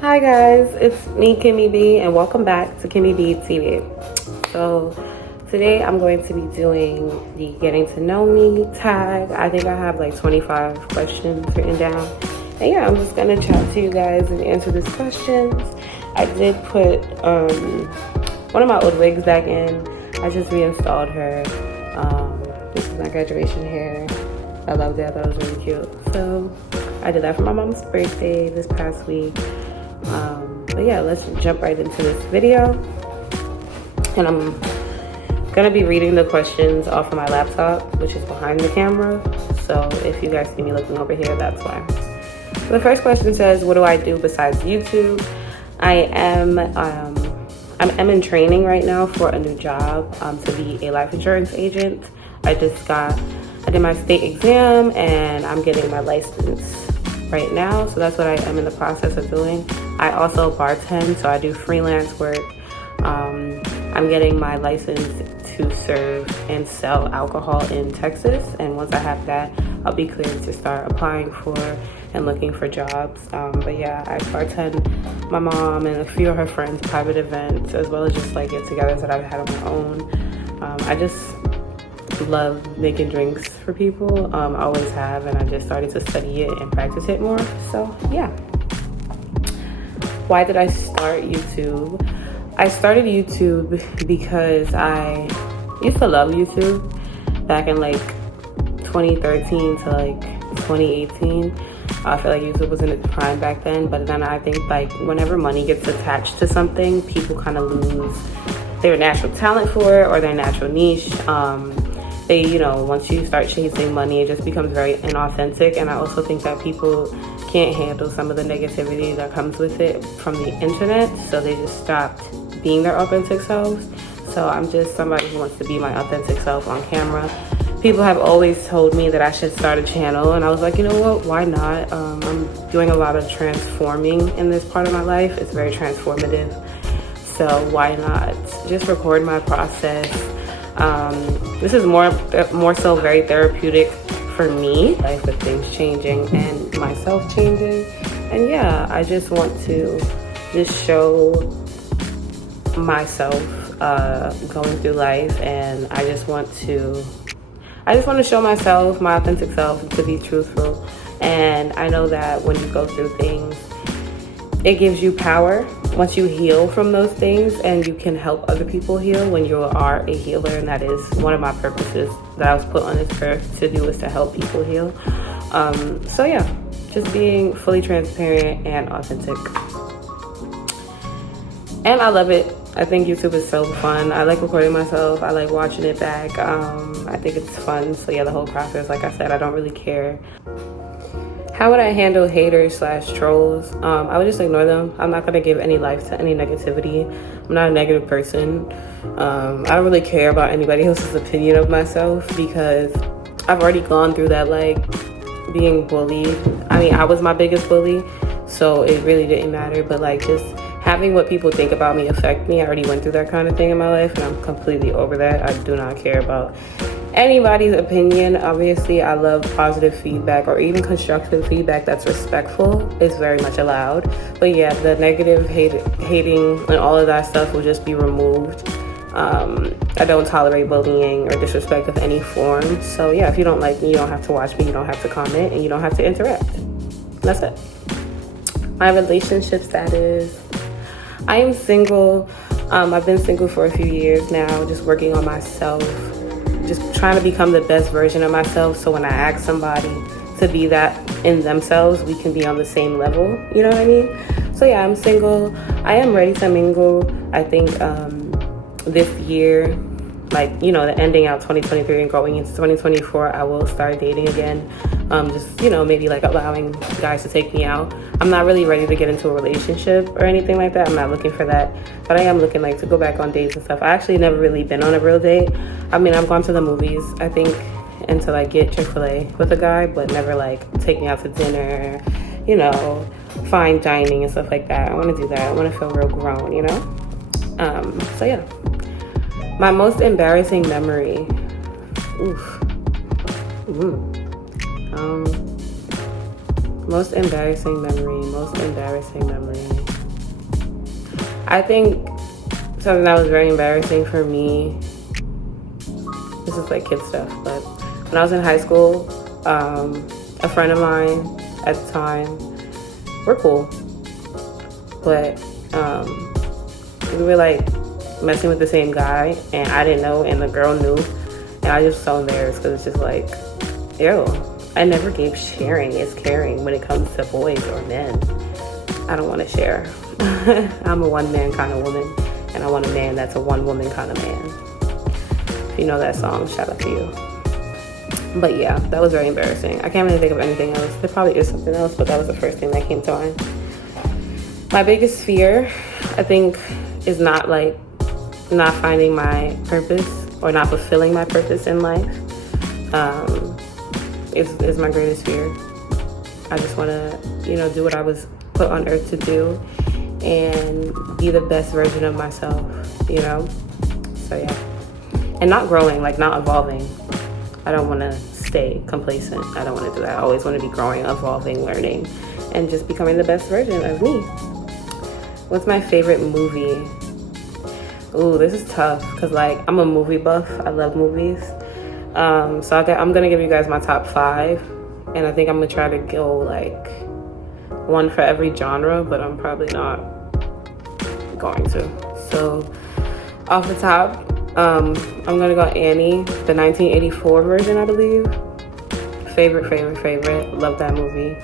Hi guys, it's me, Kimmy B, and welcome back to Kimmy B TV. So today I'm going to be doing the getting to know me tag. I think I have like 25 questions written down. And yeah, I'm just gonna chat to you guys and answer these questions. I did put one of my old wigs back in. I just reinstalled her. This is my graduation hair. I love that. That was really cute. So I did that for my mom's birthday this past week. But yeah, let's jump right into this video. And I'm gonna be reading the questions off of my laptop, which is behind the camera. So if you guys see me looking over here, that's why. So the first question says, what do I do besides YouTube? I'm in training right now for a new job to be a life insurance agent. I did my state exam and I'm getting my license right now. So that's what I am in the process of doing. I also bartend, so I do freelance work. I'm getting my license to serve and sell alcohol in Texas. And once I have that, I'll be cleared to start applying for and looking for jobs. But yeah, I bartend my mom and a few of her friends' private events, as well as just like get-togethers that I've had on my own. I just love making drinks for people. I always have, and I just started to study it and practice it more. So yeah. Why did I start YouTube? I started YouTube because I used to love YouTube back in like 2013 to like 2018. I feel like YouTube was in its prime back then, but then I think like whenever money gets attached to something, people kind of lose their natural talent for it or their natural niche. Once you start chasing money, it just becomes very inauthentic. And I also think that people can't handle some of the negativity that comes with it from the internet. So they just stopped being their authentic selves. So I'm just somebody who wants to be my authentic self on camera. People have always told me that I should start a channel. And I was like, you know what, why not? I'm doing a lot of transforming in this part of my life. It's very transformative. So why not just record my process? This is more so very therapeutic for me, life with things changing and myself changing. And yeah, I just want to just show myself going through life, and I just want to show myself, my authentic self, to be truthful. And I know that when you go through things, it gives you power once you heal from those things, and you can help other people heal when you are a healer. And that is one of my purposes that I was put on this earth to do, is to help people heal. So yeah, just being fully transparent and authentic. And I love it. I think YouTube is so fun. I like recording myself. I like watching it back. I think it's fun. So yeah, the whole process, like I said, I don't really care. How would I handle haters / trolls? I would just ignore them. I'm not gonna give any life to any negativity. I'm not a negative person. I don't really care about anybody else's opinion of myself, because I've already gone through that, like being bullied. I mean, I was my biggest bully, so it really didn't matter. But like just having what people think about me affect me. I already went through that kind of thing in my life, and I'm completely over that. I do not care about anybody's opinion. Obviously, I love positive feedback, or even constructive feedback that's respectful is very much allowed. But yeah, the negative hating and all of that stuff will just be removed. I don't tolerate bullying or disrespect of any form. So yeah, if you don't like me, you don't have to watch me, you don't have to comment, and you don't have to interact. That's it. My relationship status. I am single. I've been single for a few years now, just working on myself, just trying to become the best version of myself. So when I ask somebody to be that in themselves, we can be on the same level. You know what I mean? So yeah, I'm single. I am ready to mingle. I think this year, like, the ending out 2023 and going into 2024, I will start dating again. Maybe like allowing guys to take me out. I'm not really ready to get into a relationship or anything like that. I'm not looking for that, but I am looking like to go back on dates and stuff. I actually never really been on a real date. I mean, I've gone to the movies, I think, and to like get Chick-fil-A with a guy, but never like take me out to dinner, fine dining and stuff like that. I want to do that. I want to feel real grown, So yeah. My most embarrassing memory. Oof. Most embarrassing memory. I think something that was very embarrassing for me, this is like kid stuff, but when I was in high school, a friend of mine at the time, we're cool, but we were like messing with the same guy, and I didn't know, and the girl knew, and I was just so embarrassed because it's just like, ew. I never gave sharing is caring when it comes to boys or men. I don't want to share. I'm a one-man kind of woman, and I want a man that's a one-woman kind of man. If you know that song, shout out to you. But yeah, that was very embarrassing. I can't really think of anything else. There probably is something else, but that was the first thing that came to mind. My biggest fear, I think, is not finding my purpose or not fulfilling my purpose in life. Is my greatest fear. I just want to, do what I was put on earth to do and be the best version of myself, So yeah. And not growing, like not evolving. I don't want to stay complacent. I don't want to do that. I always want to be growing, evolving, learning, and just becoming the best version of me. What's my favorite movie? Ooh, this is tough because I'm a movie buff. I love movies. So I'm gonna give you guys my top 5, and I think I'm gonna try to go one for every genre, but I'm probably not going to. So off the top, I'm gonna go Annie, the 1984 version, I believe. Favorite. Love that movie.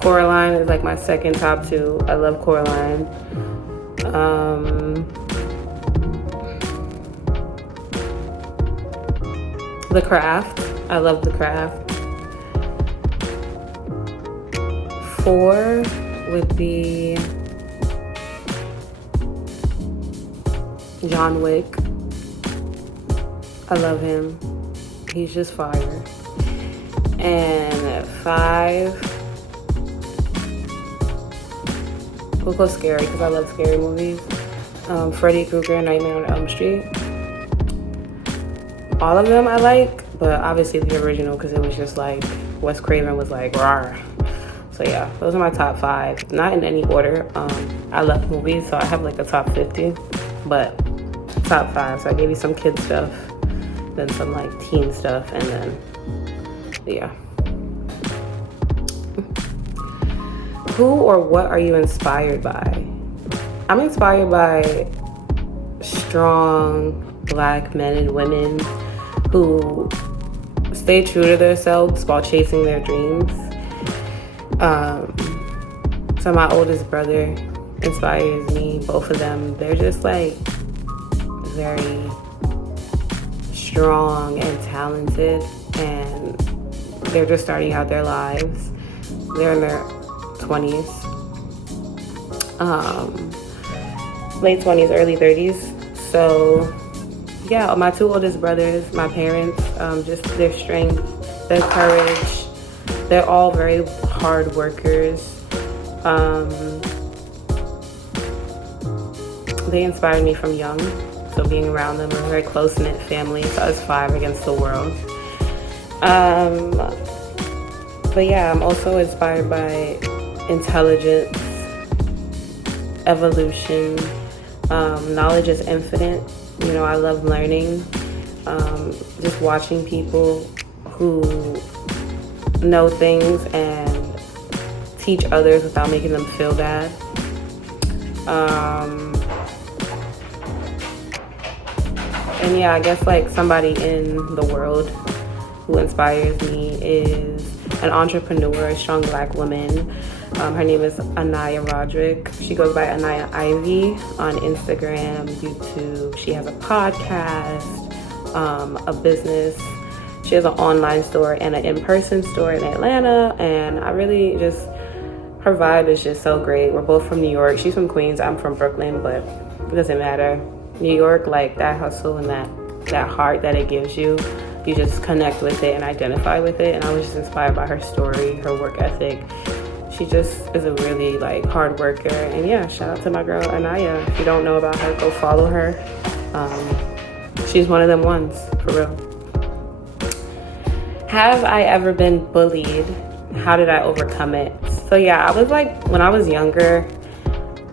Coraline is my second top 2. I love Coraline. The Craft. I love The Craft. 4 would be John Wick. I love him. He's just fire. And 5, we'll go scary because I love scary movies. Freddy Krueger, Nightmare on Elm Street. All of them I like, but obviously the original because it was just Wes Craven was rawr. So yeah, those are my top 5. Not in any order. I love movies, so I have a top 50, but top 5. So I gave you some kid stuff, then some teen stuff, and then yeah. Who or what are you inspired by? I'm inspired by strong Black men and women who stay true to themselves while chasing their dreams. So my oldest brother inspires me. Both of them, they're just very strong and talented, and they're just starting out their lives. They're in their 20s, late 20s, early 30s. So yeah, my 2 oldest brothers, my parents, just their strength, their courage, they're all very hard workers. They inspired me from young, so being around them, we're a very close-knit family, so us 5 against the world. But yeah, I'm also inspired by intelligence, evolution. Knowledge is infinite. I love learning. Just watching people who know things and teach others without making them feel bad. And yeah, I guess somebody in the world who inspires me is an entrepreneur, a strong Black woman. Her name is Anaya Roderick. She goes by Anaya Ivy on Instagram, YouTube. She has a podcast, a business. She has an online store and an in-person store in Atlanta. And I really just, her vibe is just so great. We're both from New York. She's from Queens. I'm from Brooklyn, but it doesn't matter. New York, that hustle and that heart that it gives you, you just connect with it and identify with it. And I was just inspired by her story, her work ethic. She just is a really hard worker. And yeah, shout out to my girl Anaya. If you don't know about her, go follow her. She's one of them ones, for real. Have I ever been bullied? How did I overcome it? So yeah, I was like, when I was younger,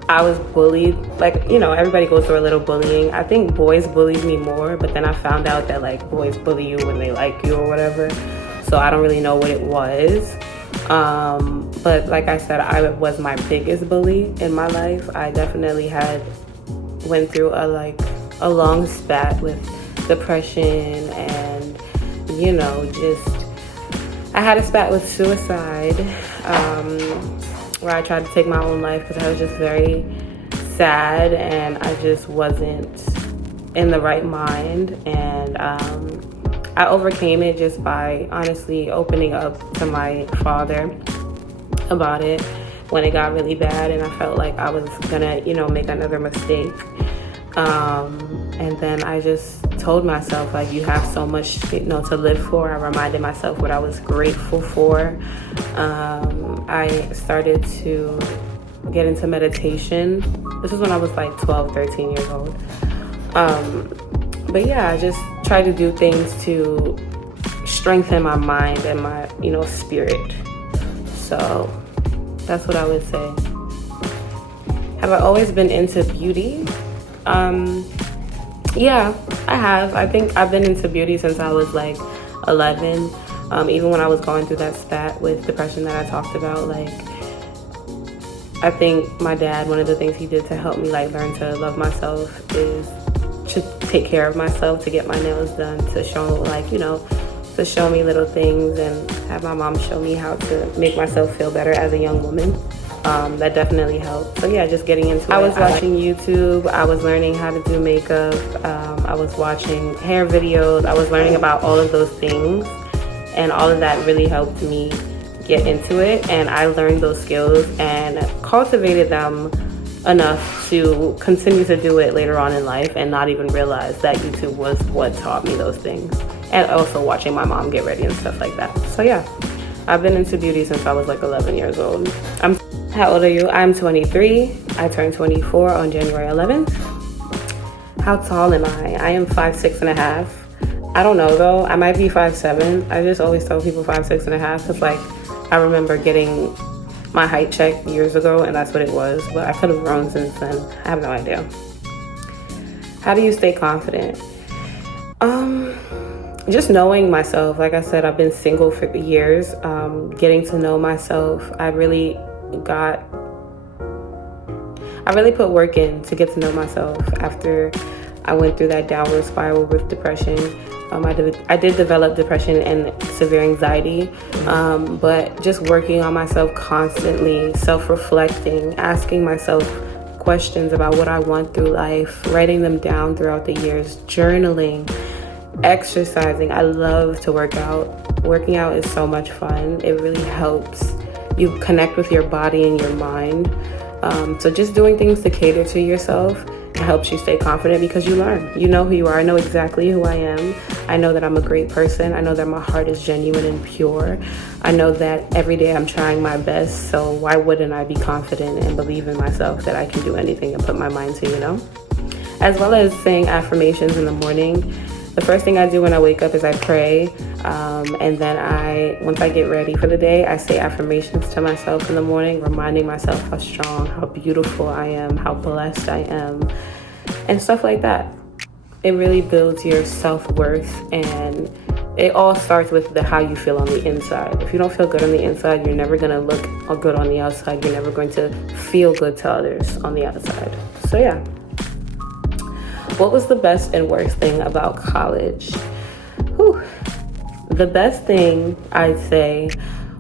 I was bullied. Like, you know, everybody goes through a little bullying. I think boys bullied me more, but then I found out that like boys bully you when they like you or whatever. So I don't really know what it was. But like I said, I was my biggest bully in my life. I definitely went through a long spat with depression, and you know, I had a spat with suicide, where I tried to take my own life because I was just very sad and I just wasn't in the right mind. And I overcame it just by honestly opening up to my father about it when it got really bad and I felt like I was gonna, you know, make another mistake. And then I just told myself, like, you have so much, you know, to live for. I reminded myself what I was grateful for. I started to get into meditation. This was when I was like 12, 13 years old. But yeah, I just tried to do things to strengthen my mind and my, you know, spirit. So that's what I would say. Have I always been into beauty? Yeah, I have. I think I've been into beauty since I was like 11. Even when I was going through that spat with depression that I talked about, like, I think my dad, one of the things he did to help me like learn to love myself is to take care of myself, to get my nails done, to show, like, you know, to show me little things, and have my mom show me how to make myself feel better as a young woman. That definitely helped. So yeah, just getting into it. I was watching YouTube. I was learning how to do makeup. I was watching hair videos. I was learning about all of those things, and all of that really helped me get into it. And I learned those skills and cultivated them enough to continue to do it later on in life and not even realize that YouTube was what taught me those things. And also watching my mom get ready and stuff like that. So yeah, I've been into beauty since I was like 11 years old. How old are you? I'm 23. I turned 24 on January 11th. How tall am I? I am 5'6" and a half. I don't know though. I might be 5'7". I just always tell people 5'6" and a half because, like, I remember getting my height checked years ago and that's what it was. But I could have grown since then. I have no idea. How do you stay confident? Just knowing myself. Like I said, I've been single for years. Getting to know myself. I really put work in to get to know myself after I went through that downward spiral with depression. I did develop depression and severe anxiety, but just working on myself constantly, self-reflecting, asking myself questions about what I want through life, writing them down throughout the years, journaling, exercising. I love to work out. Working out is so much fun. It really helps you connect with your body and your mind. So just doing things to cater to yourself helps you stay confident because you learn. You know who you are. I know exactly who I am. I know that I'm a great person. I know that my heart is genuine and pure. I know that every day I'm trying my best. So why wouldn't I be confident and believe in myself that I can do anything and put my mind to, you know? As well as saying affirmations in the morning. The first thing I do when I wake up is I pray, and then once I get ready for the day, I say affirmations to myself in the morning, reminding myself how strong, how beautiful I am, how blessed I am, and stuff like that. It really builds your self-worth, and it all starts with how you feel on the inside. If you don't feel good on the inside, you're never gonna look good on the outside. You're never going to feel good to others on the outside. So yeah. What was the best and worst thing about college? Whew. The best thing I'd say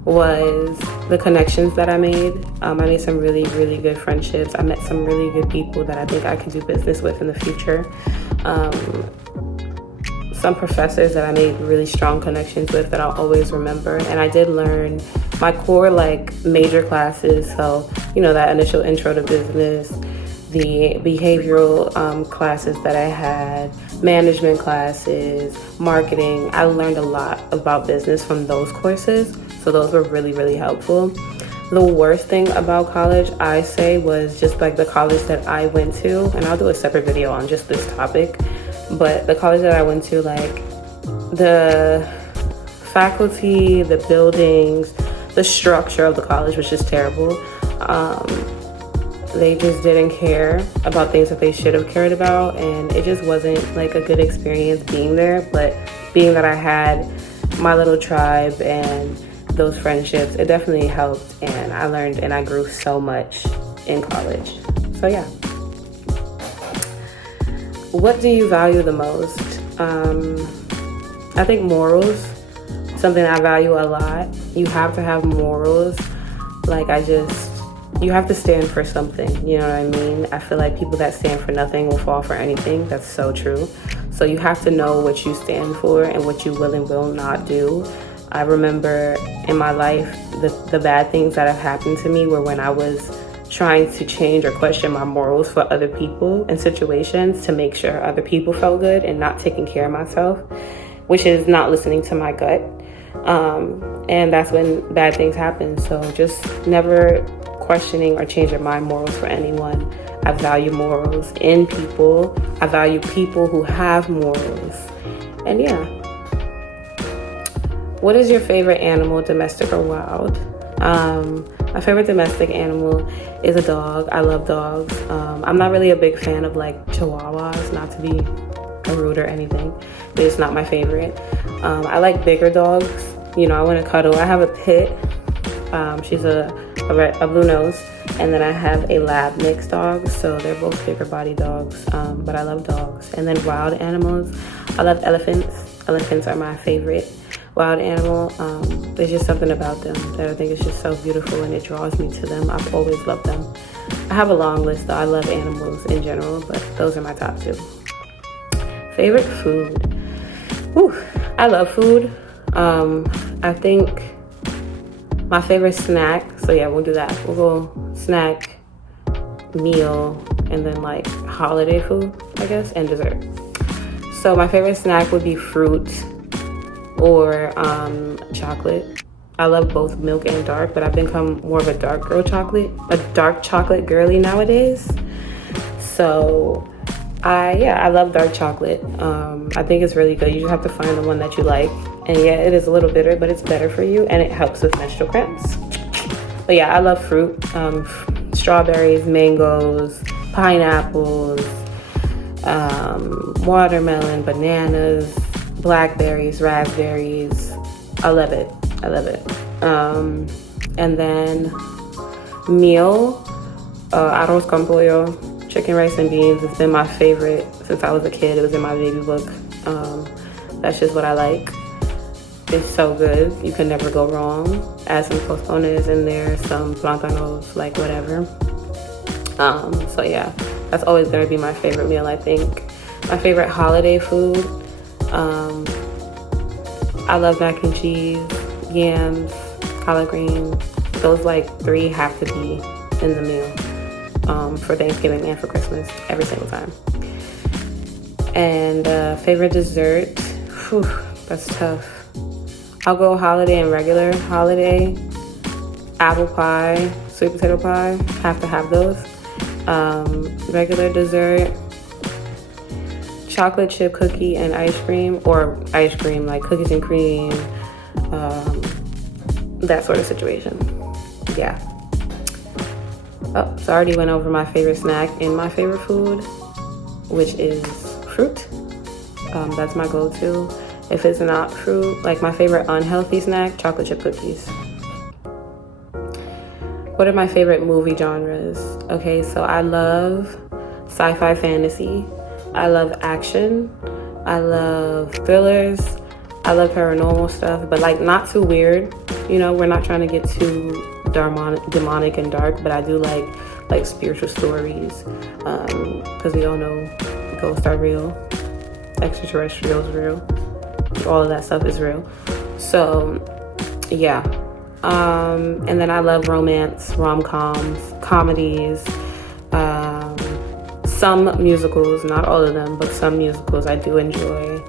was the connections that I made. I made some really, really good friendships. I met some really good people that I think I could do business with in the future. Some professors that I made really strong connections with that I'll always remember. And I did learn my core, like, major classes. So, you know, that initial intro to business, the behavioral classes that I had, management classes, marketing. I learned a lot about business from those courses, so those were really, really helpful. The worst thing about college, I say, was just like the college that I went to, and I'll do a separate video on just this topic, but the college that I went to, like, the faculty, the buildings, the structure of the college was just terrible. They just didn't care about things that they should have cared about, and it just wasn't like a good experience being there. But being that I had my little tribe and those friendships, it definitely helped, and I learned and I grew so much in college. So yeah. What do you value the most? I think morals, something I value a lot. You have to have morals. Like you have to stand for something, you know what I mean? I feel like people that stand for nothing will fall for anything. That's so true. So you have to know what you stand for and what you will and will not do. I remember in my life, the bad things that have happened to me were when I was trying to change or question my morals for other people and situations to make sure other people felt good and not taking care of myself, which is not listening to my gut. And that's when bad things happen. So just never questioning or changing my morals for anyone. I value morals in people. I value people who have morals. And yeah. What is your favorite animal, domestic or wild? My favorite domestic animal is a dog. I love dogs. I'm not really a big fan of like chihuahuas, not to be rude or anything, but it's not my favorite. I like bigger dogs. You know, I want to cuddle. I have a pit. She's a blue nose, and then I have a lab mixed dog, so they're both bigger body dogs, but I love dogs. And then wild animals, I love elephants. Elephants are my favorite wild animal. There's just something about them that I think is just so beautiful, and it draws me to them. I've always loved them. I have a long list though. I love animals in general, but those are my top two. Favorite food. Whew, I love food. I think my favorite snack, so yeah, we'll do that. We'll go snack, meal, and then like holiday food, I guess, and dessert. So my favorite snack would be fruit or chocolate. I love both milk and dark, but I've become more of a dark chocolate girly nowadays. So I love dark chocolate. I think it's really good. You just have to find the one that you like. And yeah, it is a little bitter, but it's better for you, and it helps with menstrual cramps. But yeah, I love fruit. Strawberries, mangoes, pineapples, watermelon, bananas, blackberries, raspberries. I love it. And then meal, arroz con pollo, chicken, rice, and beans. It's been my favorite since I was a kid. It was in my baby book. That's just what I like. It's so good. You can never go wrong. Add some tostones in there, some plantanos, like whatever. So yeah, that's always gonna be my favorite meal, I think. My favorite holiday food. I love mac and cheese, yams, collard greens. Those like three have to be in the meal for Thanksgiving and for Christmas every single time. And favorite dessert. Whew, that's tough. I'll go holiday and regular. Holiday, apple pie, sweet potato pie, have to have those. Regular dessert, chocolate chip cookie and ice cream, or ice cream like cookies and cream, that sort of situation. Yeah. Oh, so I already went over my favorite snack and my favorite food, which is fruit. That's my go-to. If it's not fruit, like my favorite unhealthy snack, chocolate chip cookies. What are my favorite movie genres? Okay, so I love sci-fi fantasy. I love action. I love thrillers. I love paranormal stuff, but like not too weird. You know, we're not trying to get too demonic and dark, but I do like spiritual stories, because we all know ghosts are real, extraterrestrials real. All of that stuff is real. So yeah. And then I love romance, rom-coms, comedies, some musicals, not all of them, but some musicals I do enjoy.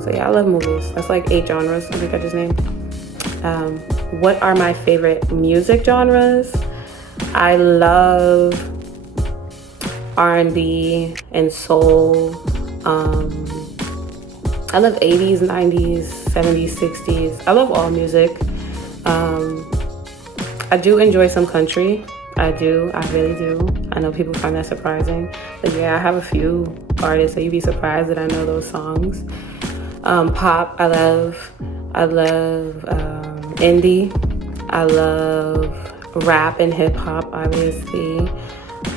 So yeah, I love movies. That's like 8 genres I think I just named. What are my favorite music genres? I love R&B and soul. I love 80s, 90s, 70s, 60s. I love all music. I do enjoy some country. I really do. I know people find that surprising. But yeah, I have a few artists that you'd be surprised that I know those songs. Pop, I love indie. I love rap and hip hop, obviously.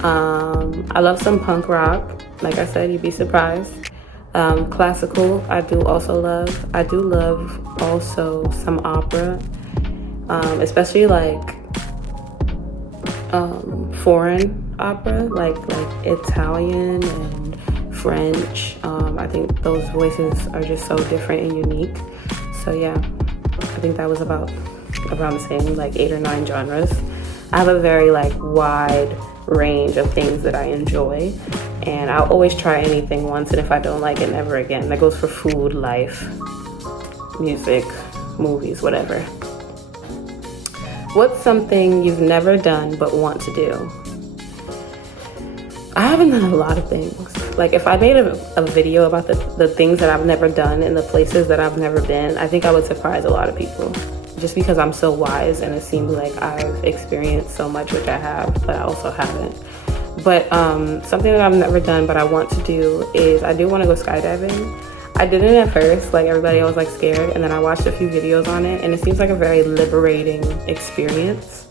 I love some punk rock. Like I said, you'd be surprised. Classical, I do also love. I do love also some opera, especially like foreign opera, like Italian and French. I think those voices are just so different and unique. So yeah, I think that was about around the same, like 8 or 9 genres. I have a very like wide range of things that I enjoy, and I'll always try anything once, and if I don't like it, never again. That goes for food, life, music, movies, whatever. What's something you've never done but want to do? I haven't done a lot of things. Like if I made a video about the things that I've never done and the places that I've never been, I think I would surprise a lot of people. Just because I'm so wise and it seems like I've experienced so much, which I have, but I also haven't. But something that I've never done but I want to do is I do want to go skydiving. I didn't at first, like everybody, I was like scared, and then I watched a few videos on it, and it seems like a very liberating experience.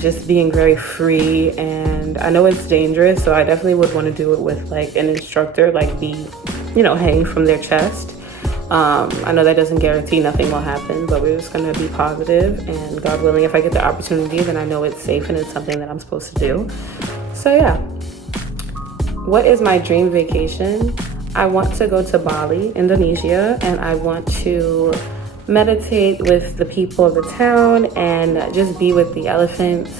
Just being very free, and I know it's dangerous, so I definitely would want to do it with like an instructor, like be, hanging from their chest. I know that doesn't guarantee nothing will happen, but we're just gonna be positive, and God willing, if I get the opportunity, then I know it's safe and it's something that I'm supposed to do. So yeah. What is my dream vacation? I want to go to Bali, Indonesia, and I want to meditate with the people of the town and just be with the elephants.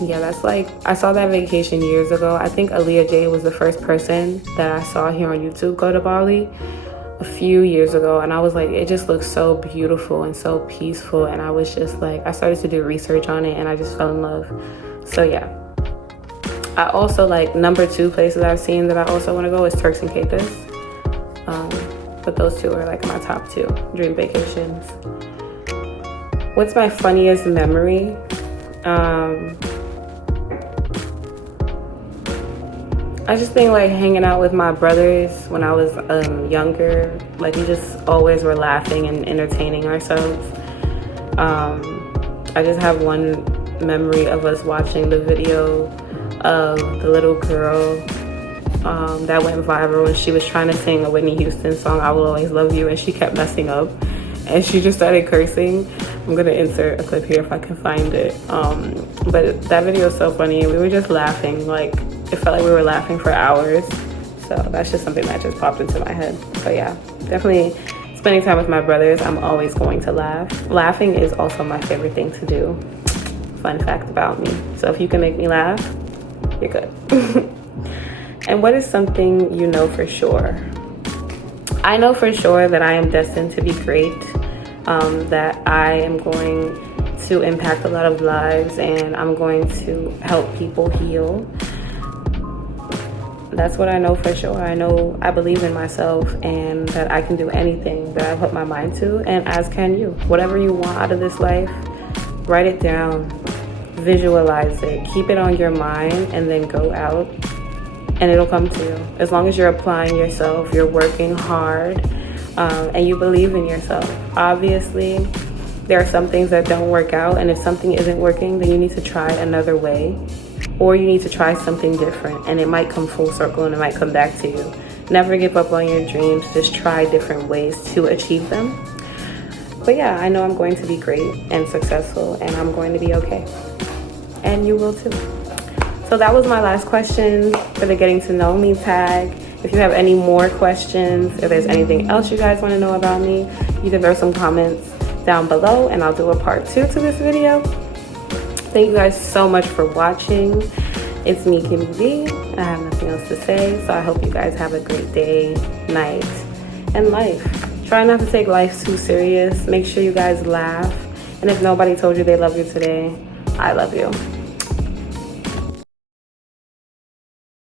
Yeah, that's like, I saw that vacation years ago. I think Aaliyah J was the first person that I saw here on YouTube go to Bali a few years ago, and I was like, it just looks so beautiful and so peaceful, and I was just like, I started to do research on it and I just fell in love. So yeah. I also like number 2 places I've seen that I also want to go is Turks and Caicos. But those 2 are like my top 2 dream vacations. What's my funniest memory? I just think like hanging out with my brothers when I was younger, like we just always were laughing and entertaining ourselves. I just have one memory of us watching the video of the little girl that went viral, and she was trying to sing a Whitney Houston song, I Will Always Love You, and she kept messing up and she just started cursing. I'm gonna insert a clip here if I can find it. But that video is so funny, and we were just laughing, like it felt like we were laughing for hours. So that's just something that just popped into my head. But yeah, definitely spending time with my brothers, I'm always going to laugh. Laughing is also my favorite thing to do. Fun fact about me. So if you can make me laugh, you're good. And what is something you know for sure? I know for sure that I am destined to be great, that I am going to impact a lot of lives, and I'm going to help people heal. That's what I know for sure. I believe in myself, and that I can do anything that I put my mind to, and as can you. Whatever you want out of this life, write it down, visualize it, keep it on your mind, and then go out and it'll come to you. As long as you're applying yourself, you're working hard, and you believe in yourself. Obviously, there are some things that don't work out, and if something isn't working, then you need to try another way, or you need to try something different, and it might come full circle and it might come back to you. Never give up on your dreams. Just try different ways to achieve them. But yeah, I know I'm going to be great and successful, and I'm going to be okay. And you will too. So that was my last question for the Getting to Know Me tag. If you have any more questions, if there's anything else you guys want to know about me, you can throw some comments down below, and I'll do a part 2 to this video. Thank you guys so much for watching. It's me, Kimmy B. I have nothing else to say, so I hope you guys have a great day, night, and life. Try not to take life too serious. Make sure you guys laugh. And if nobody told you they love you today, I love you.